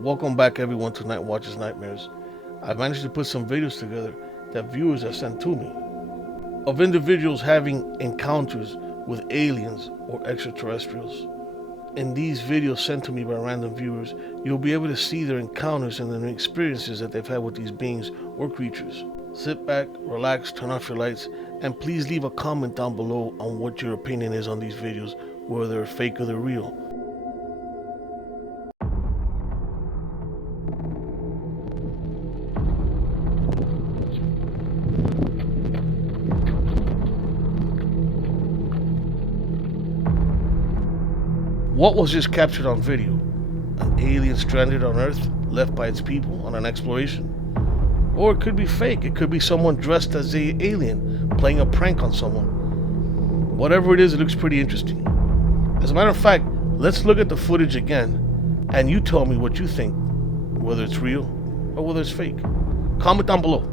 Welcome back everyone to Night Watch's Nightmares. I've managed to put some videos together that viewers have sent to me of individuals having encounters with aliens or extraterrestrials. In these videos sent to me by random viewers, you'll be able to see their encounters and their experiences that they've had with these beings or creatures. Sit back, relax, turn off your lights, and please leave a comment down below on what your opinion is on these videos, whether they're fake or they're real. What was just captured on video? An alien stranded on Earth, left by its people on an exploration? Or it could be fake. It could be someone dressed as an alien, playing a prank on someone. Whatever it is, it looks pretty interesting. As a matter of fact, let's look at the footage again, and you tell me what you think, whether it's real or whether it's fake. Comment down below.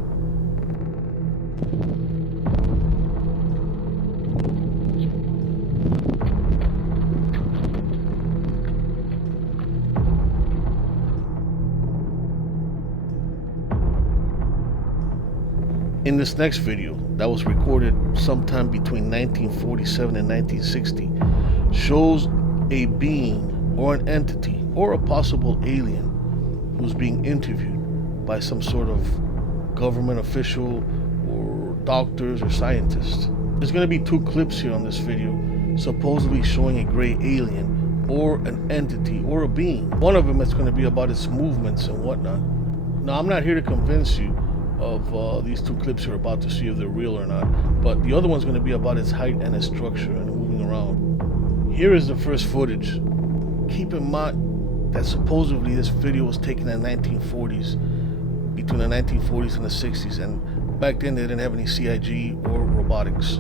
In this next video, that was recorded sometime between 1947 and 1960, shows a being or an entity or a possible alien who's being interviewed by some sort of government official or doctors or scientists. There's going to be two clips here on this video supposedly showing a gray alien or an entity or a being. One of them is going to be about its movements and whatnot. Now, I'm not here to convince you of these two clips you're about to see if they're real or not, but the other one's going to be about its height and its structure and moving around. Here is the first footage. Keep in mind that supposedly this video was taken in the 1940s, between the 1940s and the 60s, and back then they didn't have any CIG or robotics.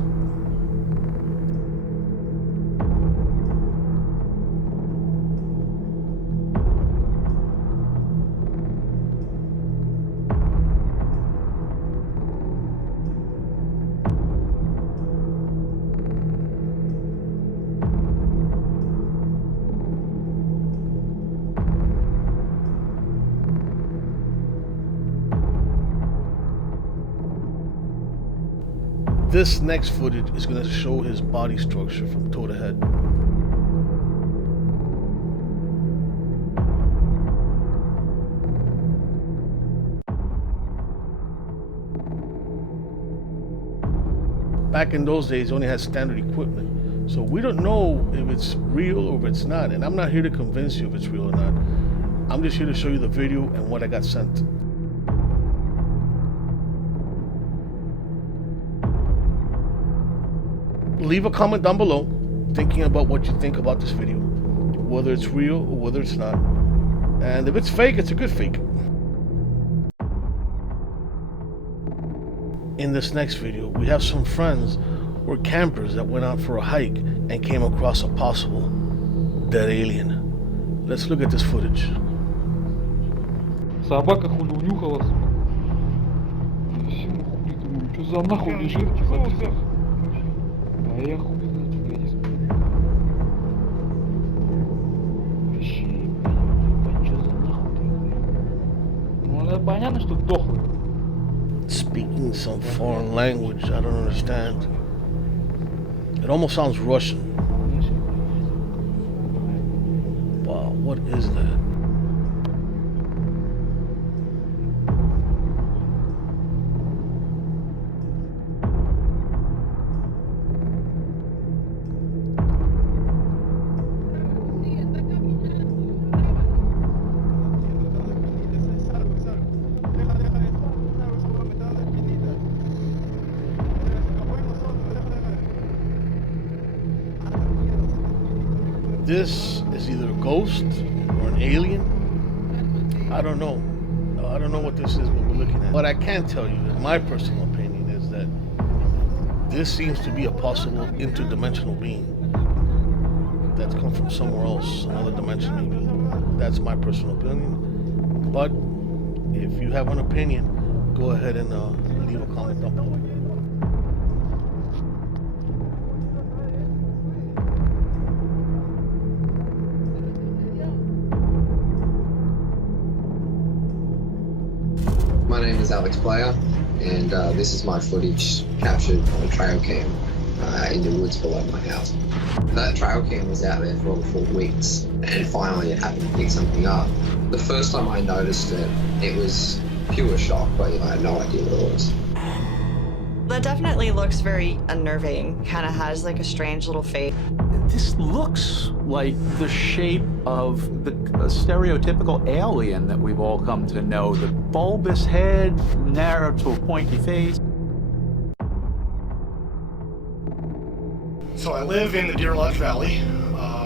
This next footage is going to show his body structure from toe to head. Back in those days, they only had standard equipment, so we don't know if it's real or if it's not, and I'm not here to convince you if it's real or not. I'm just here to show you the video and what I got sent. Leave a comment down below thinking about what you think about this video, whether it's real or whether it's not. And if it's fake, it's a good fake. In this next video, we have some friends or campers that went out for a hike and came across a possible dead alien. Let's look at this footage. Собака хули унюхалась. Хули думаю, что за нахуй лежит? А я хуй знаю, что я не смотрю. Вообще, блин, что за нахуй? Ну, это понятно, что дохлый. Speaking some foreign language I don't understand. It almost sounds Russian. Wow, what is that? This is either a ghost or an alien. I don't know. I don't know what this is, what we're looking at. What I can tell you, in my personal opinion, is that this seems to be a possible interdimensional being that's come from somewhere else, another dimension maybe. That's my personal opinion. But if you have an opinion, go ahead and leave a comment down below. name's Alex Player, and this is my footage captured on a trail cam in the woods below my house. That trail cam was out there for over 4 weeks, and finally it happened to pick something up. The first time I noticed it, it was pure shock, but I had no idea what it was. That definitely looks very unnerving. Kind of has like a strange little face. This looks like the shape of the stereotypical alien that we've all come to know. The bulbous head, narrow to a pointy face. So I live in the Deer Lodge Valley.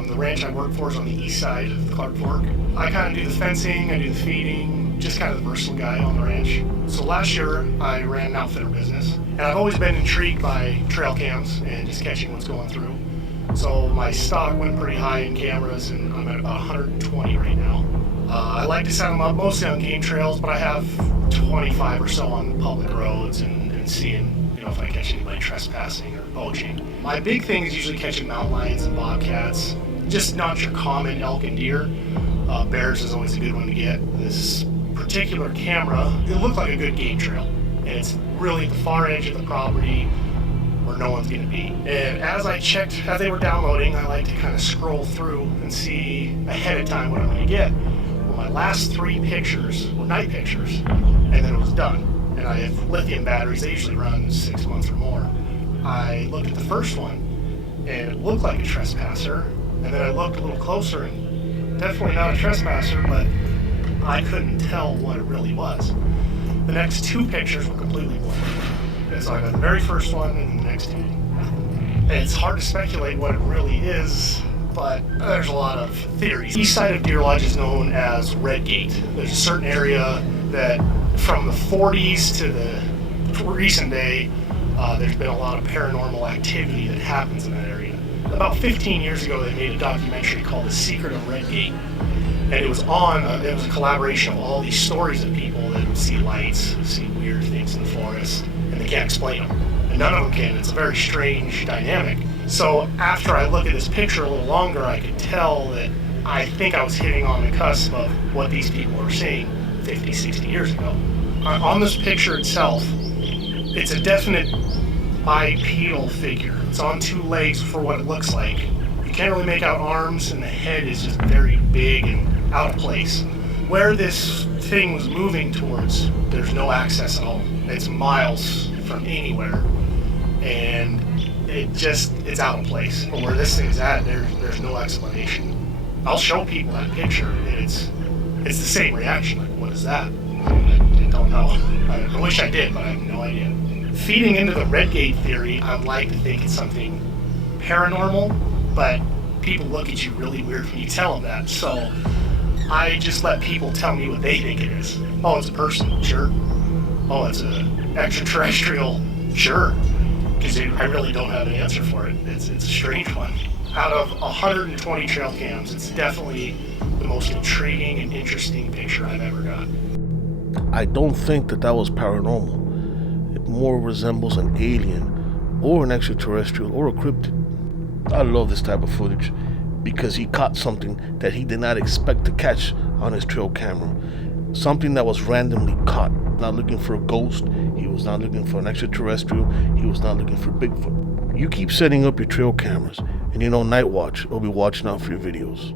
The ranch I work for is on the east side of the Clark Fork. I kind of do the fencing, I do the feeding, just kind of the versatile guy on the ranch. So last year I ran an outfitter business, and I've always been intrigued by trail cams and just catching what's going through. So my stock went pretty high in cameras, and I'm at about 120 right now. I like to set them up mostly on game trails, but I have 25 or so on public roads and seeing, if I catch anybody trespassing or poaching. My big thing is usually catching mountain lions and bobcats, just not your common elk and deer. Bears is always a good one to get. This particular camera, it looked like a good game trail, and it's really at the far edge of the property where no one's gonna be. And as I checked, as they were downloading, I like to kind of scroll through and see ahead of time what I'm gonna get. Well, my last 3 pictures were night pictures, and then it was done. And I have lithium batteries, they usually run 6 months or more. I looked at the first one, and it looked like a trespasser, and then I looked a little closer, and definitely not a trespasser, but I couldn't tell what it really was. The next 2 pictures were completely blank. And so I got the very first one, and the next 2, nothing. And it's hard to speculate what it really is, but there's a lot of theories. East side of Deer Lodge is known as Red Gate. There's a certain area that from the 40s to the recent day, there's been a lot of paranormal activity that happens in that area. About 15 years ago, they made a documentary called The Secret of Red Gate. And it was a collaboration of all these stories of people that see lights, see weird things in the forest, and they can't explain them. And none of them can. It's a very strange dynamic. So after I look at this picture a little longer, I could tell that I think I was hitting on the cusp of what these people were seeing 50, 60 years ago. On this picture itself, it's a definite bipedal figure. It's on 2 legs for what it looks like. You can't really make out arms, and the head is just very big and out of place. Where this thing was moving towards, there's no access at all. It's miles from anywhere, and it's out of place. But where this thing's at, there's no explanation. I'll show people that picture, and it's the same reaction. Like, what is that? I don't know. I wish I did, but I have no idea. Feeding into the Red Gate theory, I'd like to think it's something paranormal, but people look at you really weird when you tell them that. So I just let people tell me what they think it is. Oh, it's a person, sure. Oh, it's an extraterrestrial, sure. Because I really don't have an answer for it. It's a strange one. Out of 120 trail cams, it's definitely the most intriguing and interesting picture I've ever got. I don't think that was paranormal. It more resembles an alien or an extraterrestrial or a cryptid. I love this type of footage because he caught something that he did not expect to catch on his trail camera. Something that was randomly caught. Not looking for a ghost, he was not looking for an extraterrestrial, he was not looking for Bigfoot. You keep setting up your trail cameras, and Night Watch will be watching out for your videos.